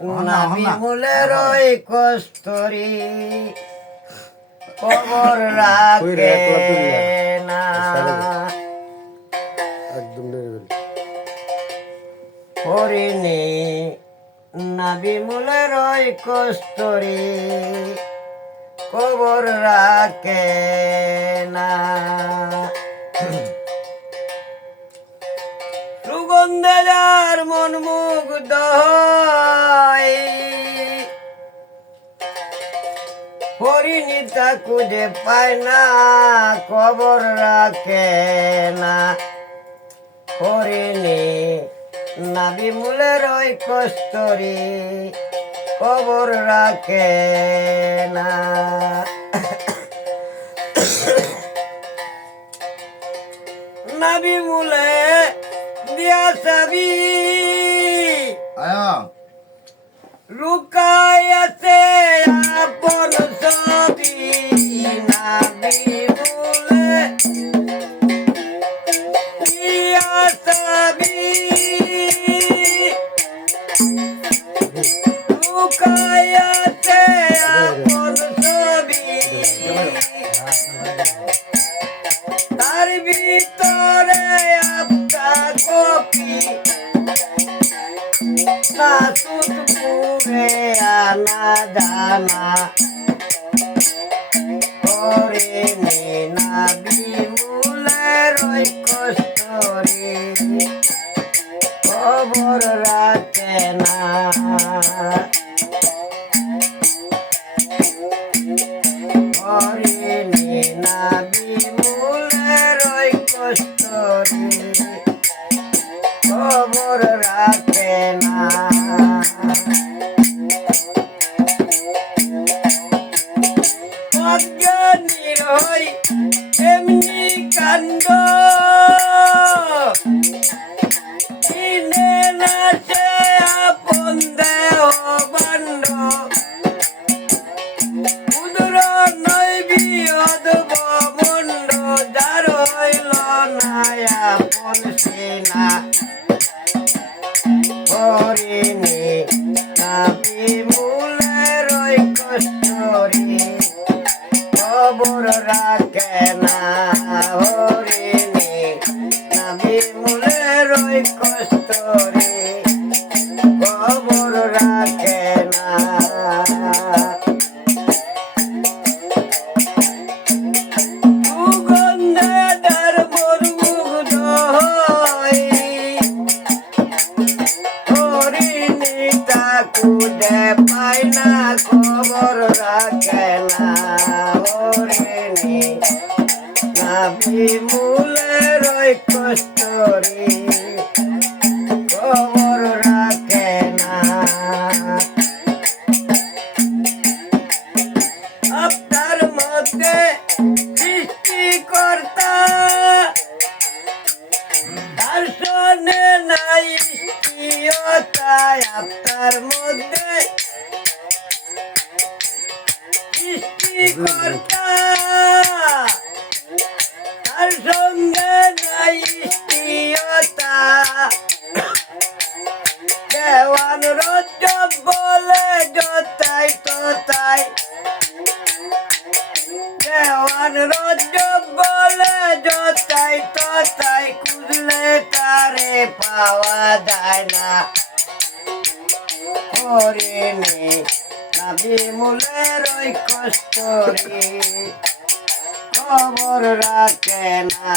নাবি মূলের ওই কস্তরি খবর রাখে না হরিণী নাবি মূলের ওই কস্তরি খবর রাখে না সুগন্ধে যার মন মুগ্ধ হয় হরিণী তা খুঁজে পায় না খবর রাখে না হরিণী নাবি মূলের ওই কস্তরি খবর রাখে না নাবি মূলে দিয়া চাবি লুকাই আছে আপন ছবি নাবি মূলে দিয়া চাবি লুকাই আছে আপন ছবি তার ভিতরে আপনার কপি না সুতপুরে আনা দানা করে নে নাবি মূলের ওই কস্তরি খবর রাখে না করে নে নাবি মূলের ওই কস্তরি খবর রাখে না অজ্ঞানীর হই এমনি কাণ্ড চিনে না সে আপন দেহ বাণ্ড উদর নয় বিহদ বমণ্ড যার হইল না আপন সেনা হরিণী নাবি মূলের ওই কস্তরি খবর রাখে না হরিণী নাবি মূলের ওই কস্তরি খবর রাখে না সুগন্ধে তার মন মুগ্ধ হয় হরিণী তা খুঁজে পায় না খবর রাখে না হরিণী নাবি মূলের ওই কস্তরি খবর রাখে না আপনার মধ্যে সৃষ্টিকর্তা তার শোনে নাই প্রিয়তায় আপনার মধ্যে সৃষ্টিকর্তা তার সঙ্গে নাই প্রিয়তা দেওয়ান রজ্জব বলে যতাই ততাই দেওয়ান রজ্জব বলে যতাই ততাই খুঁজলে তারে পাওয়া যায় না হরিণী নাবি মূলের ওই কস্তরি খবর রাখে না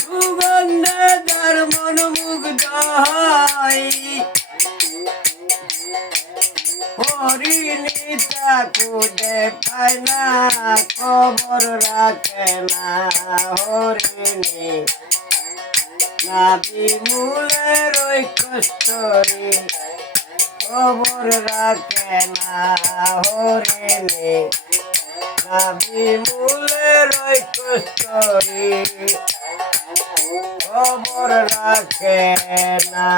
সুগন্ধে তার মন মুগ্ধ হয় হরিণী তা খুঁজে পায় না খবর রাখে না হরিণী নাবি মূলের ওই কস্তরি খবর রাখে না হরিণী নাবি মূলের ওই কস্তরি খবর রাখে না।